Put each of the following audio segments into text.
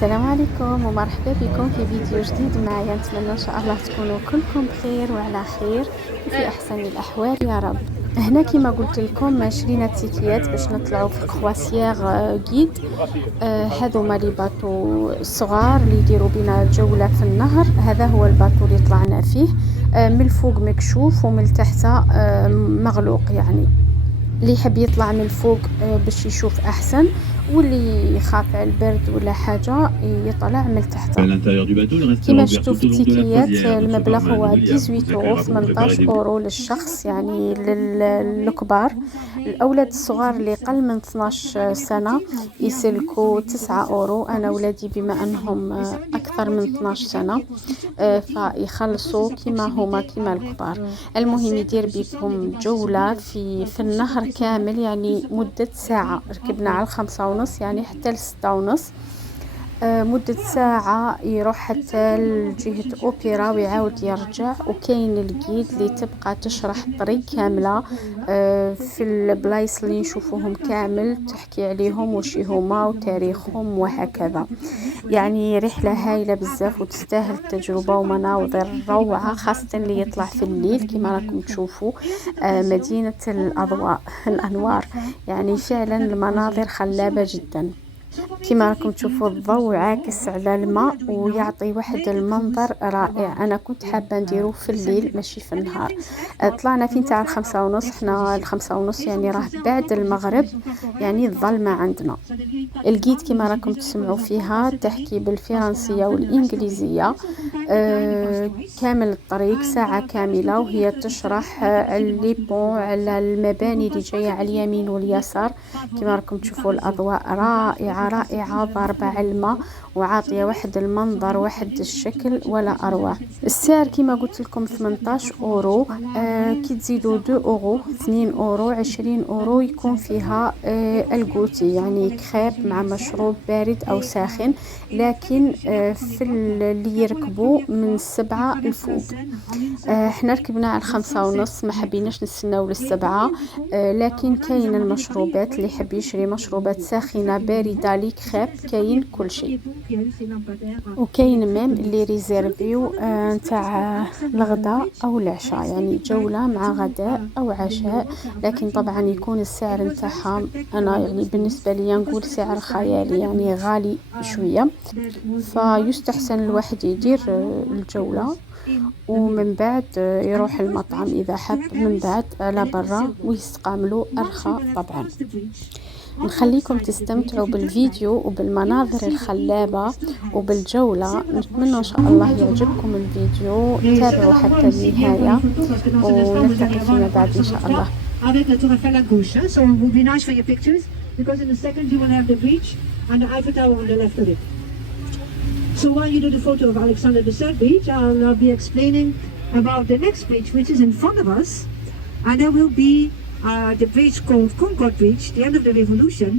السلام عليكم ومرحبا بكم في فيديو جديد معايا. نتمنى ان شاء الله تكونوا كلكم بخير وعلى خير وفي احسن الاحوال يا رب. هنا كما قلت لكم شرينا تيكيات باش نطلعوا في كرواسيير غيد. هذوما لي باطو الصغار اللي يديروا بنا جوله في النهر. هذا هو الباطو اللي طلعنا فيه، من الفوق مكشوف ومن التحت مغلوق، يعني اللي يحب يطلع من الفوق باش يشوف احسن، واللي يخاف على البرد ولا حاجه يطلع من التحت. كما شفتوا في التيكيات المبلغ هو 18 اورو، 18 اورو للشخص يعني للكبار. الاولاد الصغار اللي قل من 12 سنه يسلكوا 9 اورو. انا ولادي بما انهم اكثر من 12 سنه فيخلصوا كما الكبار. المهم يدير بكم جوله في النهر كامل، يعني مده ساعه. ركبنا على 5:30 يعني حتى ل6:30، مدة ساعة يروح حتى لجهة أوبرا ويعاود يرجع. وكاين الجيد اللي تبقى تشرح الطريق كاملة في البلايص اللي نشوفوهم كامل، تحكي عليهم وش هما وتاريخهم وهكذا. يعني رحلة هايلة بزاف وتستاهل التجربة ومناظر روعة، خاصة اللي يطلع في الليل كما راكم تشوفوا مدينة الأنوار. يعني فعلا المناظر خلابة جدا. كما راكم تشوفوا الضوء عاكس على الماء ويعطي واحد المنظر رائع. انا كنت حابه نديروه في الليل ماشي في النهار. طلعنا فين تاع 5:30. حنا 5:30 يعني راه بعد المغرب، يعني الظلمه عندنا. الجيد كما راكم تسمعوا فيها تحكي بالفرنسيه والانجليزيه كامل الطريق ساعه كامله، وهي تشرح لي بون على المباني اللي جايه على اليمين واليسار. كما راكم تشوفوا الاضواء رائعه ضاربه على الماء وعاطيه واحد المنظر واحد الشكل ولا اروع. السعر كما قلت لكم 18 اورو. كي تزيدوا 2 اورو 2 اورو 20 اورو يكون فيها الجوتي، يعني كريب مع مشروب بارد او ساخن، لكن في اللي يركبوا من 7 الفوق. احنا ركبنا على 5:30، ما حبيناش نستناو ل7، لكن كاين المشروبات اللي يحب يشري مشروبات ساخنه بارده لي كريب، كاين كل شيء. وكاين ميم اللي ريزيرفيو نتاع الغداء او العشاء، يعني جوله مع غداء او عشاء، لكن طبعا يكون السعر نتاعها انا يعني بالنسبه لي نقول سعر خيالي، يعني غالي شويه. فيستحسن الواحد يدير الجوله ومن بعد يروح المطعم اذا حب، من بعد على برا ويستقاملوا ارخى. طبعا نخليكم تستمتعوا بالفيديو وبالمناظر الخلابة وبالجولة. نتمنى ان شاء الله يعجبكم الفيديو، تابعوا حتى النهاية ونلتقي فيما بعد ان شاء الله. Avec la tour Eiffel à gauche, so it will be nice for your pictures, because in a second you will have the beach and the Eiffel Tower on the left of it. So while you do the photo of Alexander II Beach, I'll be explaining about the next bridge, which is in front of us, and there will be the bridge called Concorde Bridge, the end of the Revolution,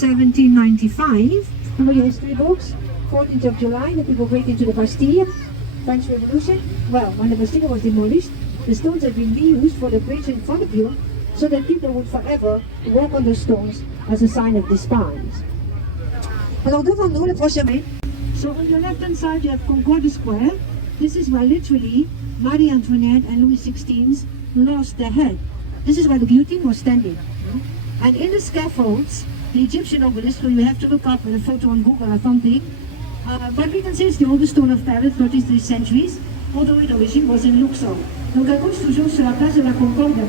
1795. Remember your history books? 14th of July, the people break into the Bastille, French Revolution. Well, when the Bastille was demolished, the stones have been reused for the bridge in front of you, so that people would forever walk on the stones as a sign of despise. Alors devant nous, le prochain bridge. So on your left-hand side, you have Concorde Square. This is where literally Marie Antoinette and Louis XVI lost their head. This is where the guillotine was standing. And in the scaffolds, the Egyptian obelisk, so you have to look up a photo on Google or something, but we can say it's the oldest stone of Paris, 33 centuries, although its origin was in Luxor. Donc à gauche, toujours sur la place de la Concorde,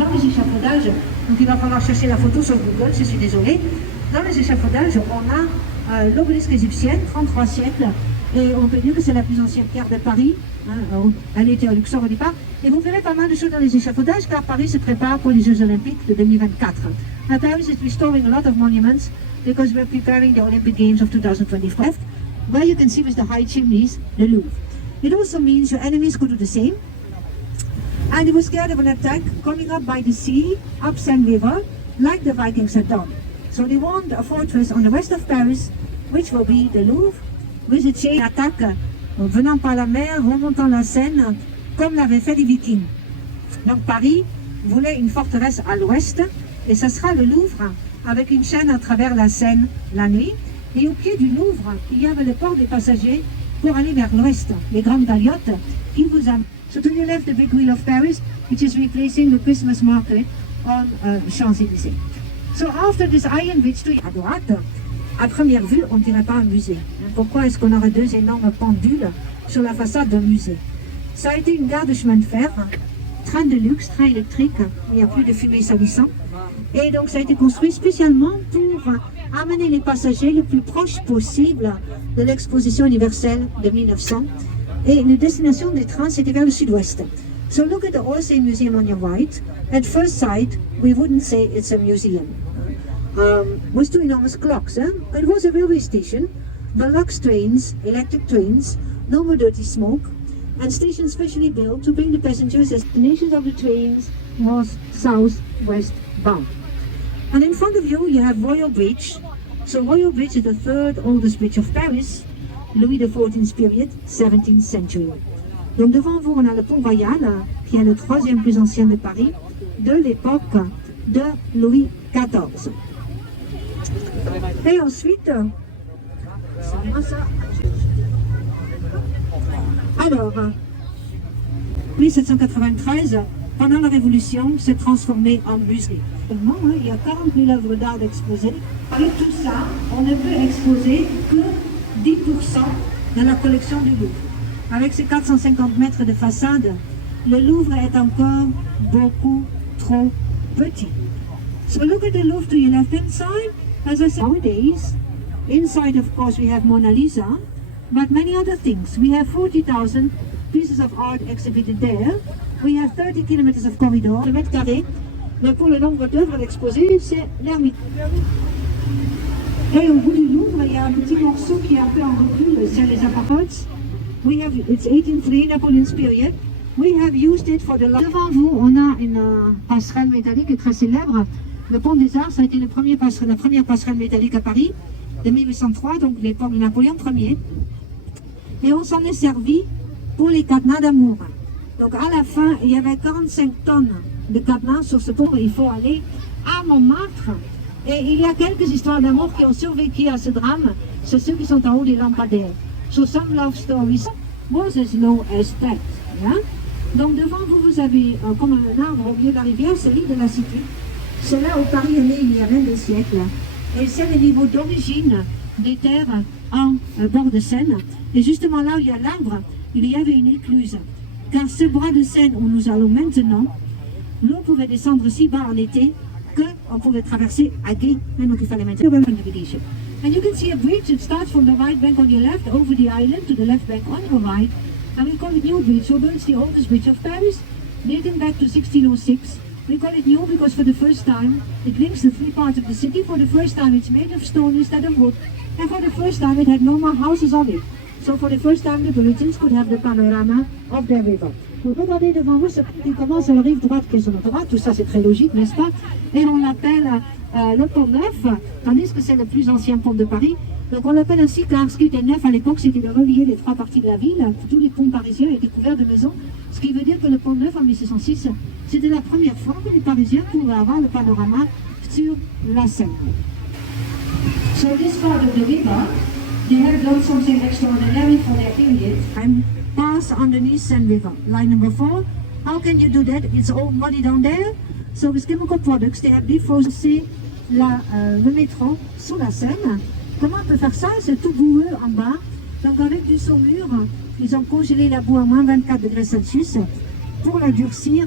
dans les échafaudages, donc il va falloir chercher la photo sur Google, je suis désolée. Dans les échafaudages, on a l'obélisque égyptienne, 33 siècles, et on peut dire que c'est la plus ancienne pierre de Paris. Elle était à Luxor au départ. Et vous verrez pas mal de choses dans les échafaudages, car Paris se prépare pour les Jeux Olympiques de 2024. Paris is restoring a lot of monuments because we're preparing the Olympic Games of 2025. Where you can see with the high chimneys, the Louvre. It also means your enemies could do the same. And they were scared of an attack coming up by the sea, up Seine River, like the Vikings had done. So they want a fortress on the west of Paris, which will be the Louvre, with a chain attack venant par la mer, remontant la Seine, comme l'avaient fait les Vikings. Donc Paris voulait une forteresse à l'ouest, et ce sera le Louvre, avec une chaîne à travers la Seine la nuit. Et au pied du Louvre, il y avait le port des passagers pour aller vers l'ouest, les grandes galiotes qui vous amènent. So to your left, the big wheel of Paris, which is replacing the Christmas market on Champs-Élysées. So after this Iron Bridge, à droite, à première vue, on ne dirait pas un musée. Pourquoi est-ce qu'on aurait deux énormes pendules sur la façade d'un musée? Ça a été une gare de chemin de fer, train de luxe, train électrique, il n'y a plus de fumée salissant. Et donc ça a été construit spécialement pour amener les passagers le plus proche possible de l'exposition universelle de 1900. Et la destination des trains, c'était vers le sud-ouest. So look at the Orsay Museum on your right. At first sight, we wouldn't say it's a museum. With two enormous clocks. It was a railway station. Deluxe trains, electric trains, no more dirty smoke, and stations specially built to bring the passengers. The destinations of the trains was south-west bound. And in front of you, you have Royal Bridge. So Royal Bridge is the third oldest bridge of Paris, Louis XIV's period, 17th century. Donc devant vous, on a le pont Royal, qui est le troisième plus ancien de Paris, de l'époque de Louis XIV. Et ensuite, alors, 1793, pendant la Révolution, s'est transformé en musée. Il y a 40 000 œuvres d'art exposées. Avec tout ça, on ne peut exposer que 10% de la collection du Louvre. Avec ses 450 mètres de façade, le Louvre est encore beaucoup trop petit. So look at the Louvre to your left-hand side. As I said, nowadays, inside of course we have Mona Lisa, but many other things. We have 40,000 pieces of art exhibited there. We have 30 kilometers of corridor. Le mètre carré, mais pour le nombre d'œuvres exposées, c'est l'ermite. Et au bout du Louvre, il y a un petit morceau qui est un peu en recul, c'est les appareils. We have, it's 1803, Napoleon's period. We have used it for the... Devant vous, on a une passerelle métallique très célèbre. Le pont des Arts, ça a été la première passerelle métallique à Paris, de 1803, donc l'époque de Napoléon Ier. Et on s'en est servi pour les cadenas d'amour. Donc à la fin, il y avait 45 tonnes de cadenas sur ce pont. Il faut aller à Montmartre. Et il y a quelques histoires d'amour qui ont survécu à ce drame. C'est ceux qui sont en haut des lampadaires. So some love stories was as low as that. Yeah? Donc devant vous, vous avez comme un arbre au milieu de la rivière, c'est l'île de la Cité. C'est là où Paris est né il y a 22 siècles. Et c'est le niveau d'origine des terres en bord de Seine. Et justement là où il y a l'arbre, il y avait une écluse. Car ce bras de Seine où nous allons maintenant, l'eau pouvait descendre si bas en été qu'on pouvait traverser à gué, même qu'il fallait maintenir navigation. And you can see a bridge. It starts from the right bank on your left, over the island to the left bank on your right. And we call it New Bridge, although it's the oldest bridge of Paris, dating back to 1606. We call it new because for the first time, it links the three parts of the city. For the first time, it's made of stone instead of wood. And for the first time, it had no more houses on it. So for the first time, the Parisians could have the panorama of their river. Vous regardez devant vous ce qui commence à la rive droite qui est sur notre droite. Tout ça, c'est très logique, n'est-ce pas? Et on l'appelle le pont neuf, tandis que c'est le plus ancien pont de Paris. Donc on l'appelle ainsi car ce qui était neuf à l'époque, c'était de relier les trois parties de la ville. Tous les ponts parisiens étaient couverts de maisons. Ce qui veut dire que le pont neuf en 1606, c'était la première fois que les Parisiens pouvaient avoir le panorama sur la Seine. So this part of the river, they have done something extraordinary for their period. Pass underneath Seine River. Line number 4. How can you do that? It's all muddy down there. So with chemical products, they have défoncé le métro sous la Seine. Comment on peut faire ça? C'est tout boueux en bas. Donc avec du saumure, ils ont congelé la boue à moins 24 degrés Celsius pour la durcir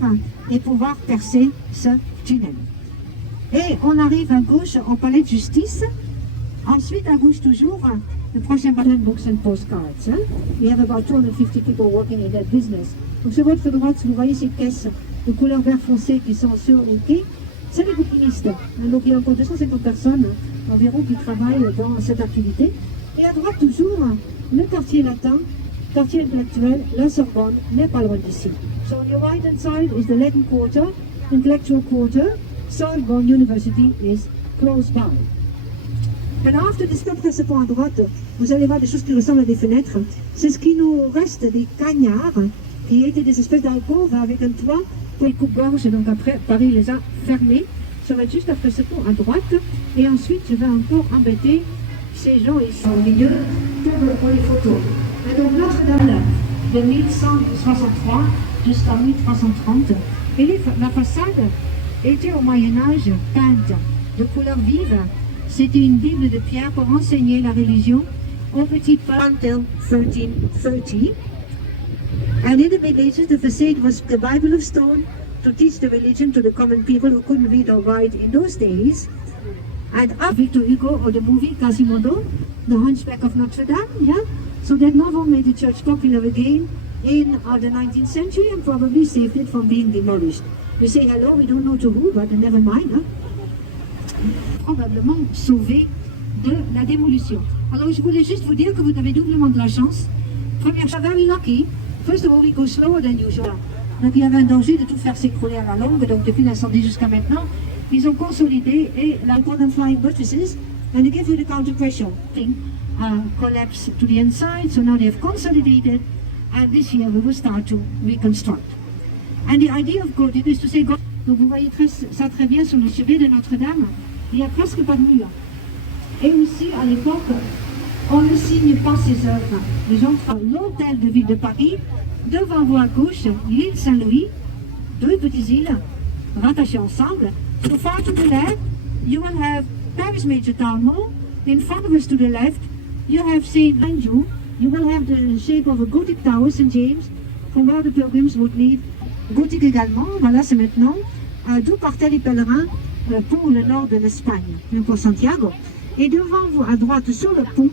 et pouvoir percer ce tunnel. Et on arrive à gauche au palais de justice. Ensuite, à gauche toujours, le prochain button books and postcards. We have about 250 people working in that business. Donc sur votre droite, vous voyez ces caisses de couleur vert foncé qui sont sur les quais. C'est les bouquinistes. Donc il y a encore 250 personnes environ qui travaillent dans cette activité. Et à droite toujours, le quartier latin, quartier intellectuel, la Sorbonne n'est pas loin d'ici. So on your right hand side is the Latin Quarter, intellectual quarter. Sorbonne University is close by. And after this, après ce pont à droite, vous allez voir des choses qui ressemblent à des fenêtres. C'est ce qui nous reste des cagnards, qui étaient des espèces d'alcôves avec un toit pour les coupe-gorge. Donc après, Paris les a fermés. Ça va être juste après ce pont à droite. Et ensuite, je vais encore embêter ces gens ils sont au milieu pour les photos. Et donc Notre-Dame de 1163 jusqu'en 1330, et la façade était au Moyen-Âge peinte de couleur vive. C'était une Bible de pierre pour enseigner la religion aux petits pas until 1330. And in the Middle Ages, the facade was the Bible of stone to teach the religion to the common people who couldn't read or write in those days. And up Victor Hugo or the movie Quasimodo, The Hunchback of Notre Dame, yeah? So that novel made the church popular again in the 19th century and probably saved it from being demolished. We say hello, we don't know to who, but never mind. Hein? Probablement sauvé de la démolition. Alors je voulais juste vous dire que vous avez doublement de la chance. Première chose, very lucky. First of all, we go slower than usual. Donc il y avait un danger de tout faire s'écrouler à la longue, donc depuis l'incendie jusqu'à maintenant, ils ont consolidé et la important flying buttresses and they give you the counter pressure thing collapse to the inside, so now they have consolidated, and this year we will start to reconstruct. And the idea of God is to say God. Donc vous voyez ça très bien sur le chevet de Notre-Dame, il n'y a presque pas de mur. Et aussi à l'époque, on ne signe pas ses œuvres. Les gens font l'hôtel de ville de Paris, devant vous à gauche, l'île Saint-Louis, deux petites îles rattachées ensemble. So far to the left, you will have Paris Major Town Hall. In front of us to the left, you have St. Andrew. You will have the shape of a Gothic tower, St. James, from where the pilgrims would leave. Gothique également, voilà, c'est maintenant. D'où partaient les pèlerins pour le nord de l'Espagne, pour Santiago. Et devant vous, à droite, sur le pont,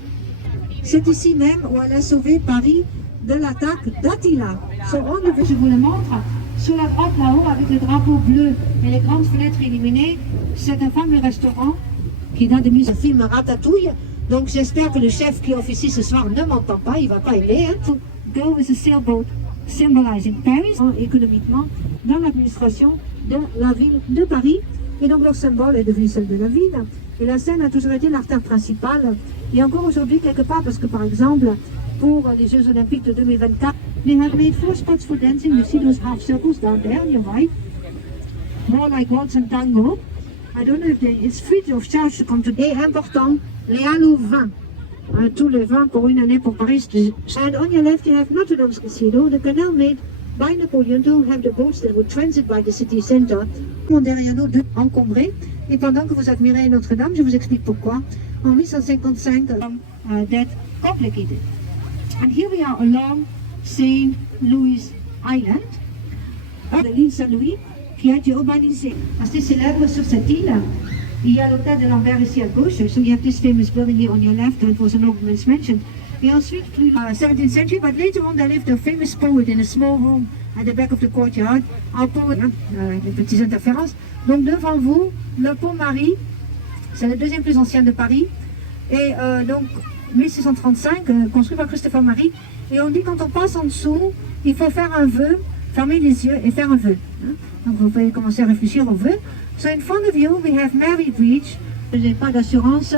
c'est ici même où elle a sauvé Paris de l'attaque d'Attila. Je vous le montre, sur la droite là-haut, avec le drapeau bleu et les grandes fenêtres illuminées, c'est un fameux restaurant qui date de ce film Ratatouille. Donc j'espère que le chef qui officie ce soir ne m'entend pas, il ne va pas aimer. Hein. Go with a sailboat symbolizing Paris, économiquement, dans l'administration de la ville de Paris. Et donc leur symbole est devenu celle de la ville. Et la Seine a toujours été l'artère principale. Et encore aujourd'hui, quelque part, parce que par exemple, pour les Jeux Olympiques de 2024, they have made 4 spots for dancing. You see those half circles down there, on your right. More like waltz and tango. I don't know if it's free of charge to come to. Et important, les halos vins. Tous les vins pour une année pour Paris. And on your left, you have Notre Dame's Casino, the canal made by Napoleon to have the boats that would transit by the city center. Derrière nous, encombrés. Et pendant que vous admirez Notre-Dame, je vous explique pourquoi. En 1855, that complicated. And here we are along St. Louis Island, de l'île Saint-Louis, qui a été urbanisée. Assez célèbre sur cette île. Il y a l'hôtel de Lambert ici à gauche. So you have this famous building here on your left, that was a nobleman's mansion. Et ensuite, plus 17th century, but later on, there lived a famous poet in a small room at the back of the courtyard. Un poet, des petites interférences. Donc devant vous, le pont Marie, c'est le deuxième plus ancien de Paris. Et donc 1635, construit par Christopher Marie. Et on dit quand on passe en dessous, il faut faire un vœu, fermer les yeux et faire un vœu. Donc vous pouvez commencer à réfléchir au vœu. So in front of you, we have Mary Bridge. Je n'ai pas d'assurance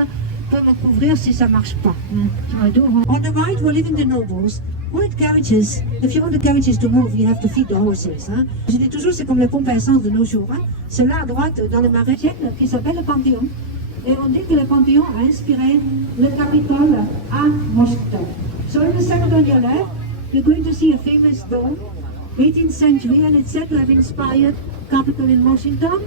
pour me couvrir si ça ne marche pas. On the right, we're leaving the nobles. White carriages. If you want the carriages to move, you have to feed the horses. Hein. Je dis toujours, c'est comme le pompe à essence de nos jours. Hein. C'est là à droite, dans le marais, qui s'appelle le Panthéon. Et on dit que le Panthéon a inspiré le Capitole à Washington. So in the second on your left, you're going to see a famous dome, 18th century, and it's said to have inspired Capitol in Washington.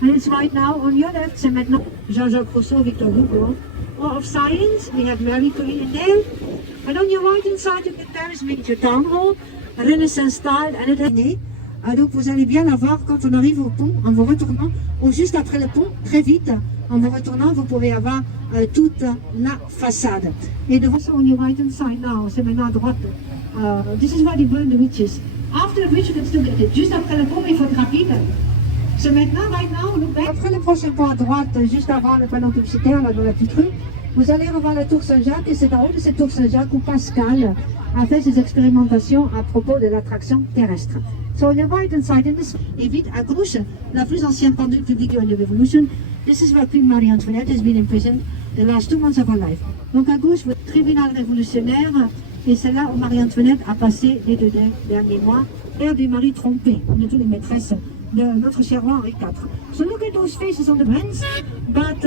And it's right now on your left, c'est maintenant Jean-Jacques Rousseau, Victor Hugo. Of Science, we have Marie Curie in there. And on your right hand side, you get Paris Major Town Hall, Renaissance style, and it has. Donc vous allez bien la voir quand on arrive au pont, en vous retournant, ou juste après le pont, très vite, en vous retournant, vous pouvez avoir toute la façade. Et devant ça, on your right hand side now, c'est maintenant à droite. This is where they burn the witches. After the bridge, you can still get it. Juste après le pont, il faut être rapide. C'est maintenant, right now, look back. Après le prochain pont à droite, juste avant le panneau publicitaire, là dans la petite rue, vous allez revoir la tour Saint-Jacques, et c'est en haut de cette tour Saint-Jacques où Pascal a fait ses expérimentations à propos de l'attraction terrestre. So on your right hand side, et vite à gauche, la plus ancienne pendule publique during the Revolution. This is where Queen Marie-Antoinette has been imprisoned the last 2 months of her life. Donc à gauche, votre tribunal révolutionnaire, et c'est là où Marie-Antoinette a passé les 2 derniers mois. Père du mari trompé, on est tous les maîtresses de notre cher roi Henri IV. So look at those faces on the bench, but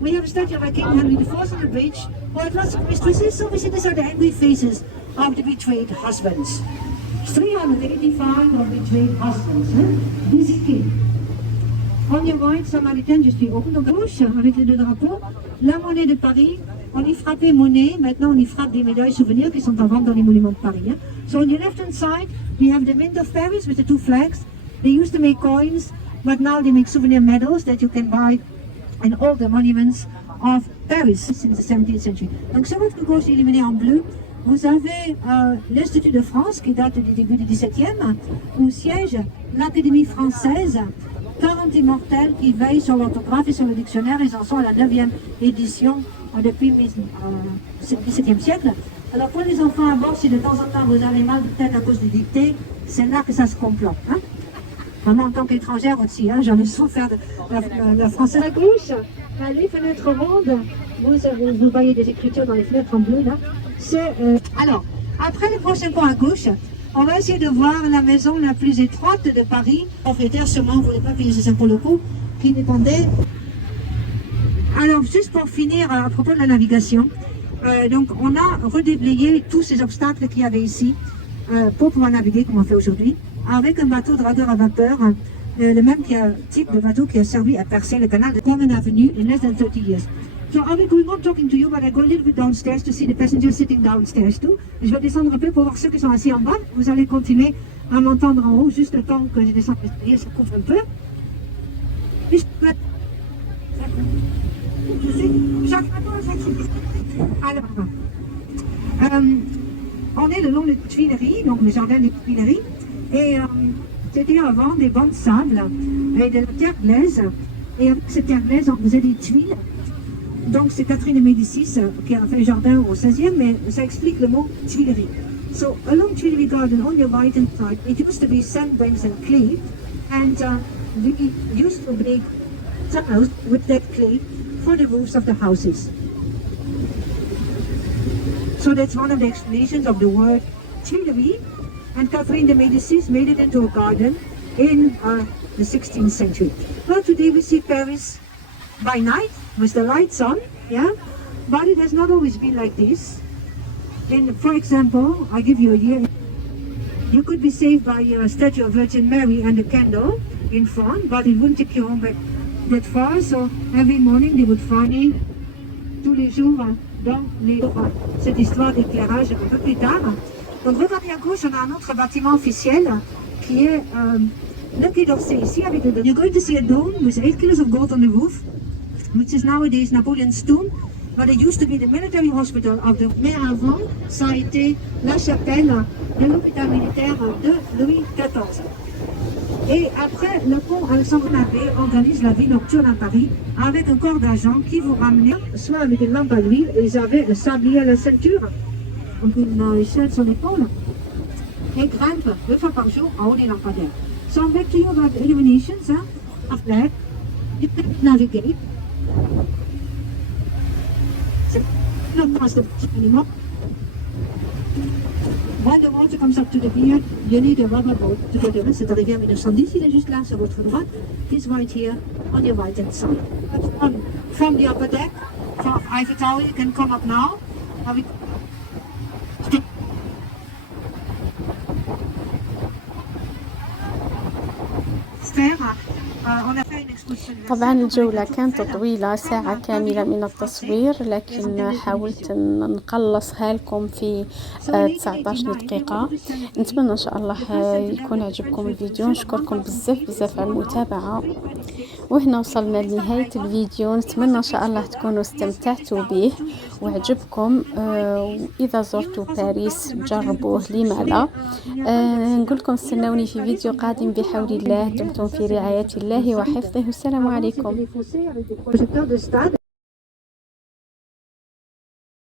we have a statue of King Henry IV on the bridge, who had lots of mistresses, so we see these are the angry faces of the betrayed husbands. 385 of betrayed husbands, this king. On your right, Samaritaine, je suis au de gauche, avec les deux drapeaux, la monnaie de Paris. On y frappait monnaie, maintenant on y frappe des médailles souvenirs qui sont en vente dans les monuments de Paris. Hein. So on your left hand side, we have the Mint of Paris with the two flags. They used to make coins, but now they make souvenir medals that you can buy in all the monuments of Paris since the 17th century. Donc sur votre gauche illuminée en bleu, vous avez l'Institut de France qui date du début du XVIIe, où siège l'Académie française. 40 immortels qui veillent sur l'orthographe et sur le dictionnaire. Ils en sont à la 9e édition depuis le XVIIe siècle. Alors pour les enfants à bord, si de temps en temps vous avez mal de tête à cause du dictée, c'est là que ça se complote. Hein? Vraiment en tant qu'étrangère aussi, hein, j'en ai souffert de la française. À gauche, les fenêtres rondes, vous voyez des écritures dans les fenêtres en bleu là. Alors, après le prochain point à gauche, on va essayer de voir la maison la plus étroite de Paris. Le propriétaire sûrement ne voulait pas payer ses impôts locaux, qui dépendait. Alors, juste pour finir à propos de la navigation, donc on a redéblayé tous ces obstacles qu'il y avait ici pour pouvoir naviguer comme on fait aujourd'hui, avec un bateau dragueur à vapeur, le même type de bateau qui a servi à percer le canal de Common Avenue in less than 30 years. So I'll be going on talking to you, but I go a little bit downstairs to see the passengers sitting downstairs too. Je vais descendre un peu pour voir ceux qui sont assis en bas. Vous allez continuer à m'entendre en haut, juste le temps que je descende l'escalier, ça couvre un peu. Alors, on est le long des Tuileries, donc le jardin des Tuileries, et c'était avant des bancs de sable et de la terre glaise. Et avec cette terre glaise, on faisait des tuiles. Donc c'est Catherine de Médicis qui a fait jardin au 16e, mais ça explique le mot Tuileries. So along Tuileries Garden, on your right hand side, it used to be sandbanks and clay, and we used to make tunnels with that clay for the roofs of the houses. So that's one of the explanations of the word Tuileries, and Catherine de Médicis made it into a garden in the 16th century. Well, today we see Paris by night with the lights on, yeah, but it has not always been like this. And for example, I give you a year. You could be saved by a statue of Virgin Mary and a candle in front, but it wouldn't take you home back that far. So every morning they would find me tous les jours dans les cette histoire d'éclairage un peu plus tard. Donc regardez à gauche, on a un autre bâtiment officiel qui est le Quai d'Orsay ici avec le. You're going to see a dome with 8 kilos of gold on the roof, which is nowadays Napoleon's tomb, but it used to be the military hospital of the. Mais avant, ça a été la chapelle de l'hôpital militaire de Louis XIV. Et après, le pont Alexandre Navet organise la vie nocturne à Paris avec un corps d'agents qui vous ramenait soit avec une lampe à l'huile et ils avaient le sablier à la ceinture, donc une échelle sur l'épaule, et grimpent 2 fois par jour en haut des lampadaires. So I'm back to you about the illuminations, of that. You can navigate. C'est not past the anymore. When the water comes up to the pier, you need a rubber boat to get over. Cette rivière 1910, il est juste là sur votre droite. He's right here on your right hand side. From the upper deck, from Eiffel Tower, you can come up now. طبعا الجولة كانت طويلة، ساعة كاملة من التصوير، لكن حاولت نقلصها لكم في 19 دقيقة. نتمنى إن شاء الله يكون عجبكم الفيديو. نشكركم بزاف على المتابعة، وهنا وصلنا لنهاية الفيديو. نتمنى إن شاء الله تكونوا استمتعتوا به وعجبكم. إذا زرتوا باريس جربوه، لما لا. نقولكم استنوني في فيديو قادم بحول الله. دمتم في رعاية الله وحفظه. السلام عليكم.